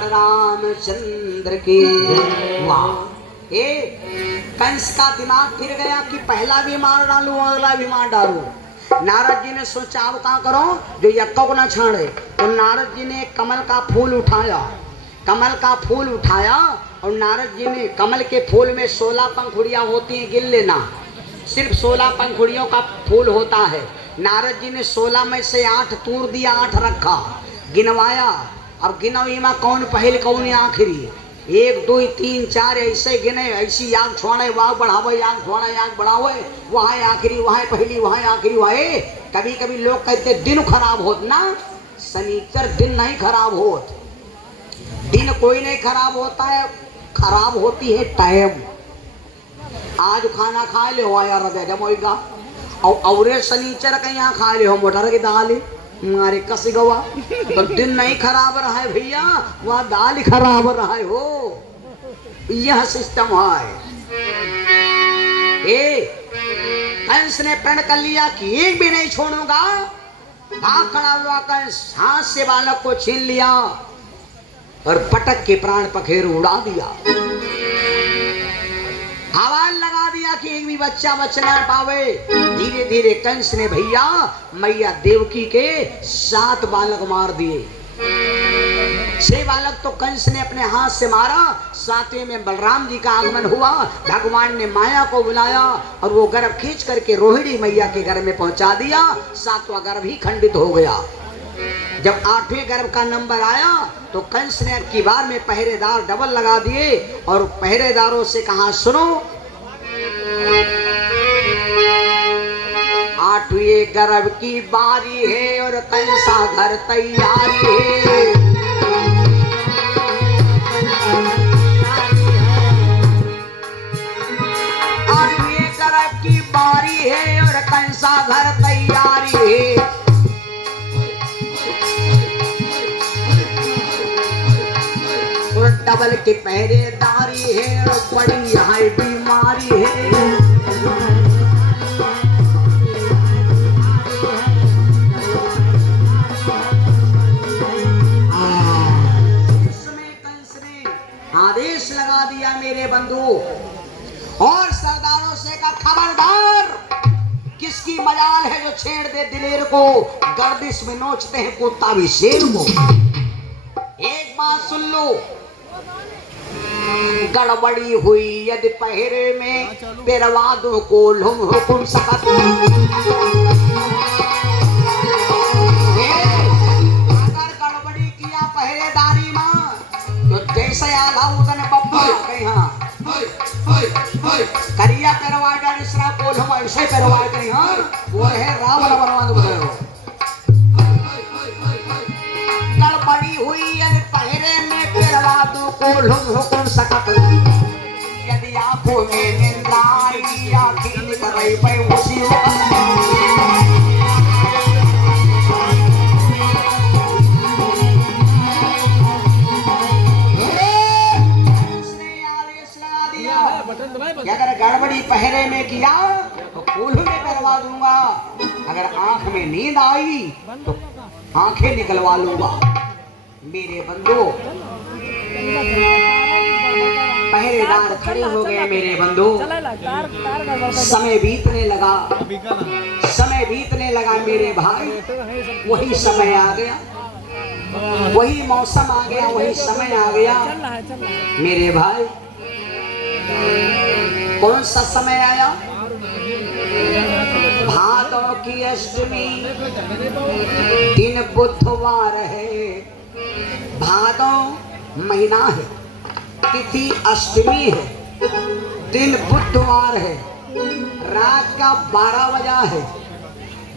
भगवान रामचंद्र की। वाह। ए कंस का दिमाग फिर गया कि पहला भी मार डालू अगला भी मार डालू। नारद जी ने सोचा अब क्या करो जो यक्का को ना छाड़े। तो नारद जी ने कमल का फूल उठाया, कमल का फूल उठाया और नारद जी ने कमल के फूल में 16 पंखुड़ियां होती हैं, गिन लेना, सिर्फ 16 पंखुड़ियों का फूल होता है। नारद जी ने 16 में से 8 तूर दिया, 8 रखा, गिनवाया। अब गिनवी में कौन पहल कौन आखिरी, 1 2 3 4 ऐसे गिने, ऐसी आग छोड़े वाग बढ़ावे, आग छोड़े आग बढ़ावे, वहाँ आखिरी वहाँ पहली वहाँ आखिरी वहाँ। कभी कभी लोग कहते दिन खराब होत ना, शनिचर दिन नहीं खराब होत, दिन कोई नहीं खराब होता है, खराब होती है टाइम। आज खाना खा ले हो यार जमोगा और शनिचर का यहाँ खा ले हो मोटर की दाल मारे कस गवा, तो दिन नहीं खराब रहा है भैया, वह दाल खराब रहा है हो। यह सिस्टम है। कंस ने प्रण कर लिया कि एक भी नहीं छोड़ूंगा। भाग खड़ा हुआ कंस हाथ से बालक को छीन लिया और पटक के प्राण पखेरु उड़ा दिया। आवाज लगा दिया कि एक भी बच्चा बच ना पावे। धीरे धीरे कंस ने भैया मैया देवकी के 7 बालक मार दिए। 6 बालक तो कंस ने अपने हाथ से मारा, 7वें में बलराम जी का आगमन हुआ। भगवान ने माया को बुलाया और वो गर्भ खींच करके रोहिणी मैया के घर में पहुंचा दिया। 7वां गर्भ ही खंडित हो गया। जब 8वें गर्भ का नंबर आया तो कंस ने अब की बार में पहरेदार डबल लगा दिए और पहरेदारों से कहा सुनो, 8वें गर्भ की बारी है और कंसा घर तैयारी है। 8वें गर्भ की बारी है और कंसा घर तैयारी है। डबल की पहरेदारी है और बड़ी हाई बीमारी है। उसमें कंस ने आदेश लगा दिया मेरे बंधु और सरदारों से का खबरदार, किसकी मजाल है जो छेड़ दे दिलेर को, गर्दिश में नोचते हैं कुत्ता भी शेर को। एक बात सुन लो, गड़बड़ी हुई यदि पहरे में पेरवा दो को लुम हुकुम सकत। अगर गड़बड़ी किया पहरेदारी में तो जैसे आधा उधर बब्बा कहीं करिया पेरवा डालिसरा को लुम ऐसे पेरवा कहीं वो है रावण बरवाद बताओ। गड़बड़ी हुई यदि पहरे में पेरवा दो को लुम हुकुम सकत। यदि आंखों में निंदा आई आंखें निकल रही पे उसी आदेश लगा दिया। अगर गड़बड़ी पहरे में किया तो कोल्हू में करवा दूंगा, अगर आंख में नींद आई तो आंखें निकलवा लूंगा। मेरे बंधु पहरेदार खड़े हो गए। मेरे बंधु समय बीतने लगा, समय बीतने लगा मेरे भाई। वही समय आ गया, वही मौसम आ गया, वही समय आ गया मेरे भाई। कौन सा समय आया? भादों की अष्टमी, दिन बुधवार है। भादों महीना है, तिथि अष्टमी है, दिन बुधवार है, रात का 12 बजा है।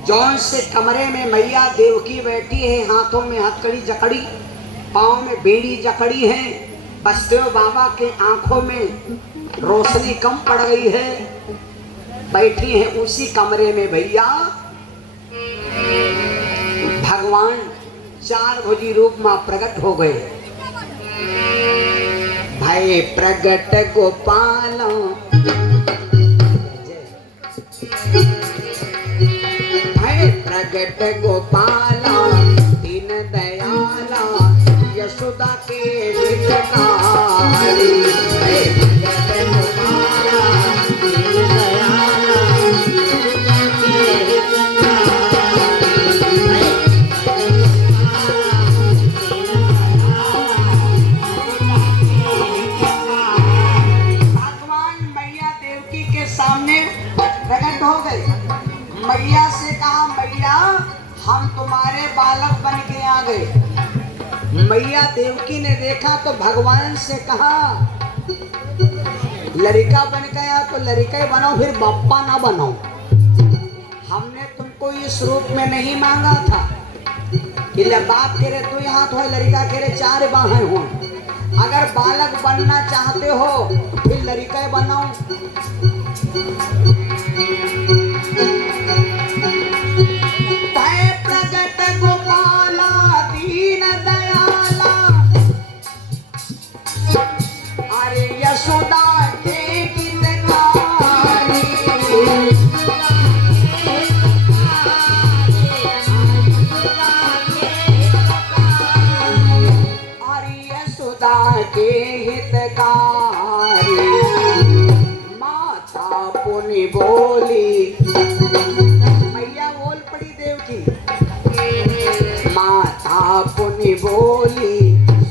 जौन से कमरे में मैया देवकी बैठी है, हाथों में हथकड़ी जकड़ी, पाँव में बेड़ी जकड़ी है। बसदेव बाबा के आंखों में रोशनी कम पड़ गई है, बैठी है उसी कमरे में भैया भगवान 4 भुजी रूप में प्रकट हो गए। भाई प्रगट गोपाल, भाई प्रगट गोपाल, दीन दयाला यशोदा के हितकारी जगत तुम्हारा दीन दयाला यशोदा के भगवान मैया देवकी के सामने प्रकट हो गए। मैया से कहा मैया हम तुम्हारे बालक बन के आ गए। मैया देवकी ने देखा तो भगवान से कहा लड़का बन गया तो लड़का ही बनाओ, फिर बाप्पा ना बनाओ। हमने तुमको इस रूप में नहीं मांगा था कि बाप के रे दो हाथ हो, लड़का के रे चार बाहें हो। अगर बालक बनना चाहते हो तो फिर लड़का ही बनाओ। के हितकारी माता पुनि बोली। मैया बोल पड़ी देवकी, माता पुनि बोली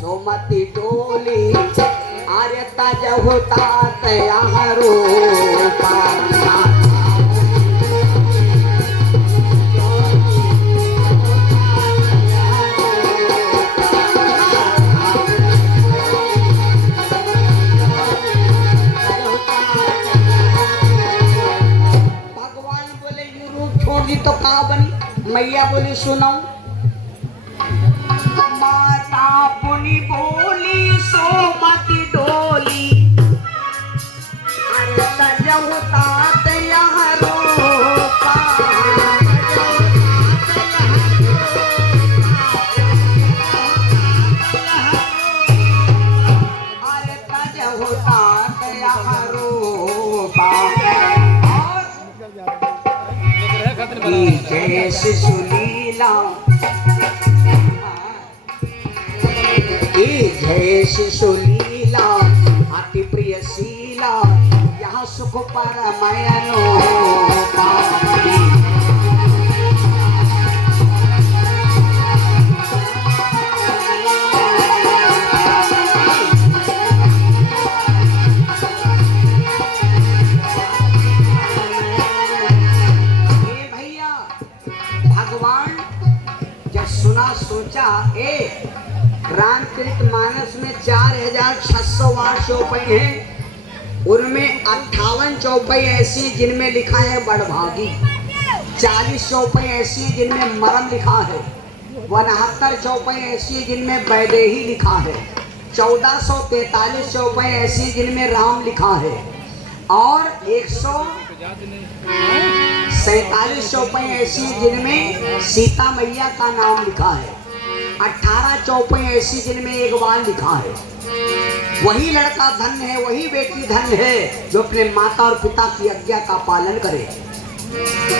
सोमति डोली आर्य तज होता तयारो तो कहा बनी। मैया बोली सुनाऊं। माता पुनि बोली सोमति डोली अरे सजहु तात यहाँ रोका अरे सजहु तात यहाँ रोका जय शिशुलीला जय शिशुलीला अति प्रिय शीला यहाँ सुख पर मयनो सोचा रामचरितमानस में 4608 चौपाई हैं, उनमें 58 चौपाई ऐसी जिनमें लिखा है बड़भागी, 40 चौपाई ऐसी जिनमें मरम लिखा है, 69 चौपाई ऐसी जिनमें वैदेही लिखा है, 1443 चौपाई ऐसी जिनमें राम लिखा है और 147 चौपाई ऐसी जिनमें सीता मैया का नाम लिखा है, 18 चौपाई ऐसी जिनमें एक बार लिखा है। वही लड़का धन है, वही बेटी धन है जो अपने माता और पिता की आज्ञा का पालन करे।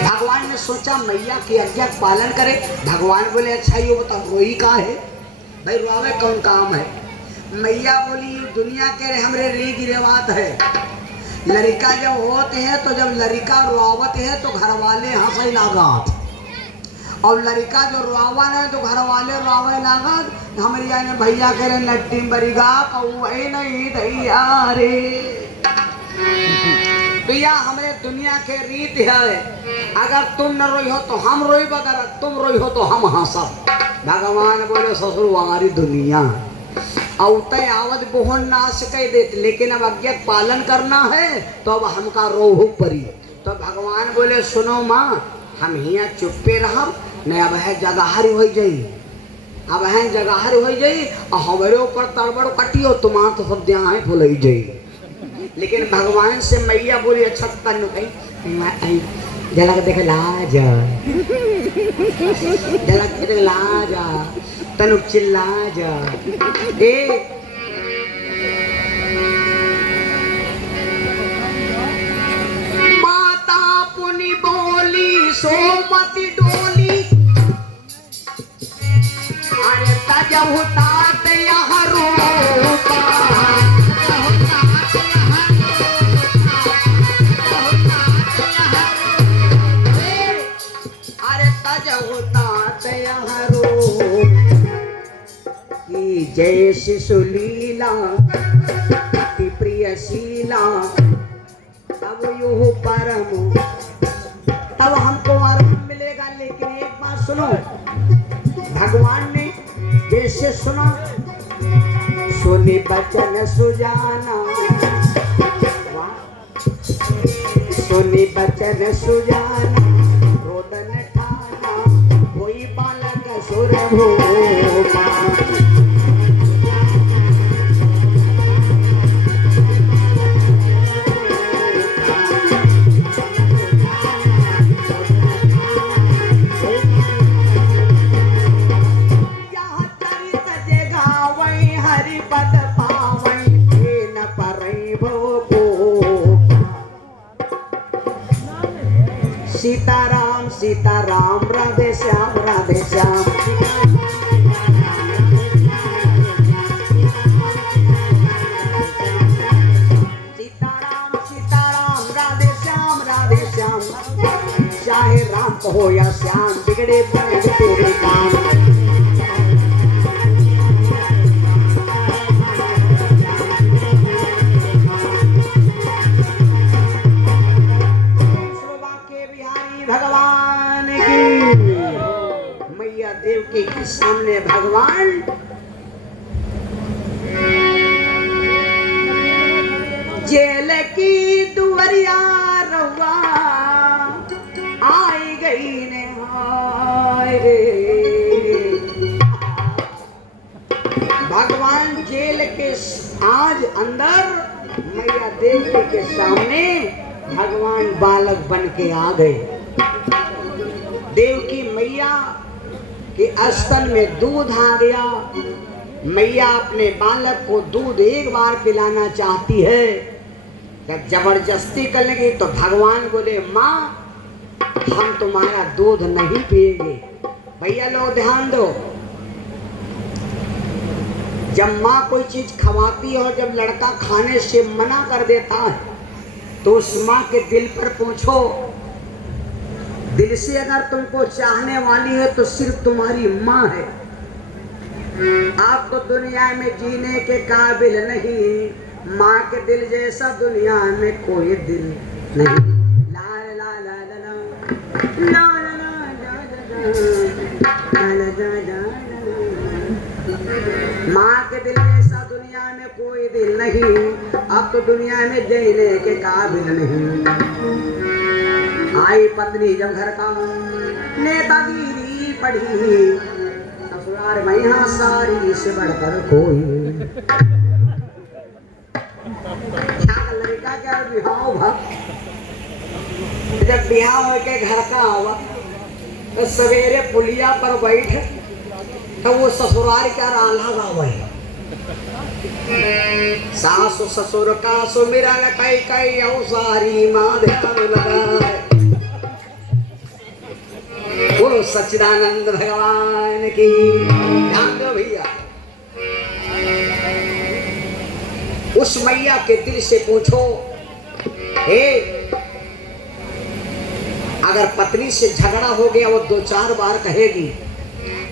भगवान ने सोचा मैया की आज्ञा का पालन करे। भगवान बोले अच्छा ये बता रोई का है भाई, रोवे कौन काम है। मैया बोली दुनिया के हमरे रीति रिवाज है, लड़का जब होते हैं तो जब लड़का रोवत है तो घर वाले हंसे लागत, और लड़का जो रोवन है तो घर वाले रोवे लागत। हमारे ने भैया कह रहे लट्टी बरिगा कौए नहीं दैया रे। भैया हमारे दुनिया के रीत है, अगर तुम न रोई हो तो हम रोई, अगर तुम रोई हो तो हम हंसब। भगवान बोले ससुर हमारी दुनिया औते आवत बोहन नाश कह देते, लेकिन अब आज्ञा पालन करना है तो अब हमका रोहू परी। तो भगवान बोले सुनो माँ हम हिया चुप्पे रहब न, अब है जगाहरी हो जाई, अब है जगाहरी हो जाई और हमारे ऊपर तड़बड़ कटियो तुम्हारा तो सब जहाँ फुल जाई। लेकिन भगवान से मैया बोली अच्छा तन झलक देख लाजा, झलक देख लाजा तनु चिल्ला जा। माता पुनि बोली सोमति डोली अरे तजहु तात शिशु लीला अति प्रिय शीला तब यू परम तब हमको आराम मिलेगा। लेकिन एक बात सुनो, भगवान ने जैसे सुना सुनी बचन सुजाना, सुनी बचन सुजाना रोदन ठाना कोई बालक सुर भूमा। सीताराम सीताराम राधे श्याम राधे श्याम। सीताराम सीताराम राधे श्याम राधे श्याम। चाहे राम हो या श्याम बिगड़े बड़े तेरे काम। भगवान की मैया देवकी के सामने भगवान जेल की दुवरिया रवा आई गई ने भगवान जेल के आज अंदर मैया देवकी के सामने भगवान बालक बन के आ गए। देवकी मैया के स्तन में दूध आ गया। मैया अपने बालक को दूध एक बार पिलाना चाहती है। जब जबरदस्ती कर लगी तो भगवान बोले माँ हम तुम्हारा दूध नहीं पिएंगे। भैया लोग ध्यान दो, जब माँ कोई चीज खवाती है और जब लड़का खाने से मना कर देता है तो उस माँ के दिल पर पूछो, दिल से अगर तुमको चाहने वाली है तो सिर्फ तुम्हारी माँ है। आप तो दुनिया में जीने के काबिल नहीं, माँ के दिल जैसा दुनिया में कोई दिल नहीं। ला ला ला ला ला ला ला ला ला। माँ के दिल जैसा दुनिया में कोई दिल नहीं। अब तो दुनिया में जीने के काबिल नहीं। आई पत्नी जब घर का नेतागिरी पढ़ी ससुराल में यहाँ सारी से बढ़कर कोई क्या लड़का क्या बिहाव भा। जब बिहाव होके घर का आवा तो सवेरे पुलिया पर बैठ तो वो ससुराल क्या राला गावा है। सासु ससुर का सुमिरा कई कई औसारी माँ ध्यान लगाए। बोलो सच्चिदानंद भगवान की। ध्यान दो भैया, उस मैया के दिल से पूछो, हे अगर पत्नी से झगड़ा हो गया वो 2-4 बार कहेगी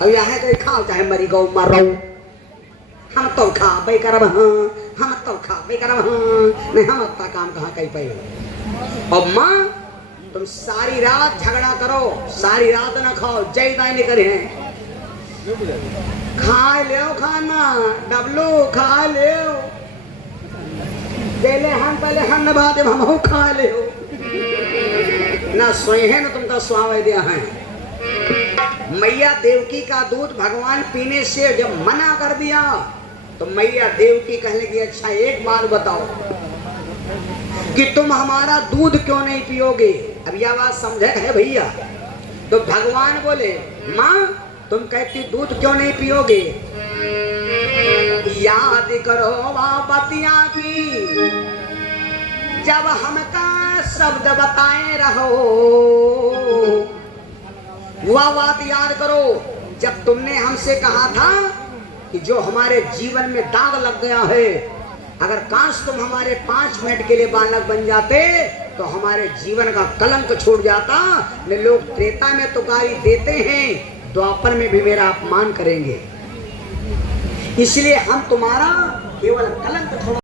अब यहाँ तो खाओ चाहे मरी गौ मर रहो हम तो खा बे करब हाँ हम तो खा बे करब हाँ नहीं हम अपना काम कहाँ कहीं पे। और माँ तुम सारी रात झगड़ा करो सारी रात ना खाओ जय दाई नहीं करे हैं। खा ले खाना डबलू खा ले पहले हम नभा दे हम खा ले ना सोए हैं ना तुम तो स्वावे दिया है। मैया देवकी का दूध भगवान पीने से जब मना कर दिया तो मैया देवकी कहने की अच्छा एक बात बताओ कि तुम हमारा दूध क्यों नहीं पियोगे। अब यह बात समझे है भैया। तो भगवान बोले माँ तुम कहती दूध क्यों नहीं पियोगे। याद करो बतिया की जब हमका शब्द बताए रहो। वह बात याद करो जब तुमने हमसे कहा था कि जो हमारे जीवन में दाग लग गया है अगर काश तुम हमारे 5 मिनट के लिए बालक बन जाते तो हमारे जीवन का कलंक छूट जाता। ने लोग त्रेता में तो गाली देते हैं द्वापर में भी मेरा अपमान करेंगे। इसलिए हम तुम्हारा केवल कलंक छोड़ो।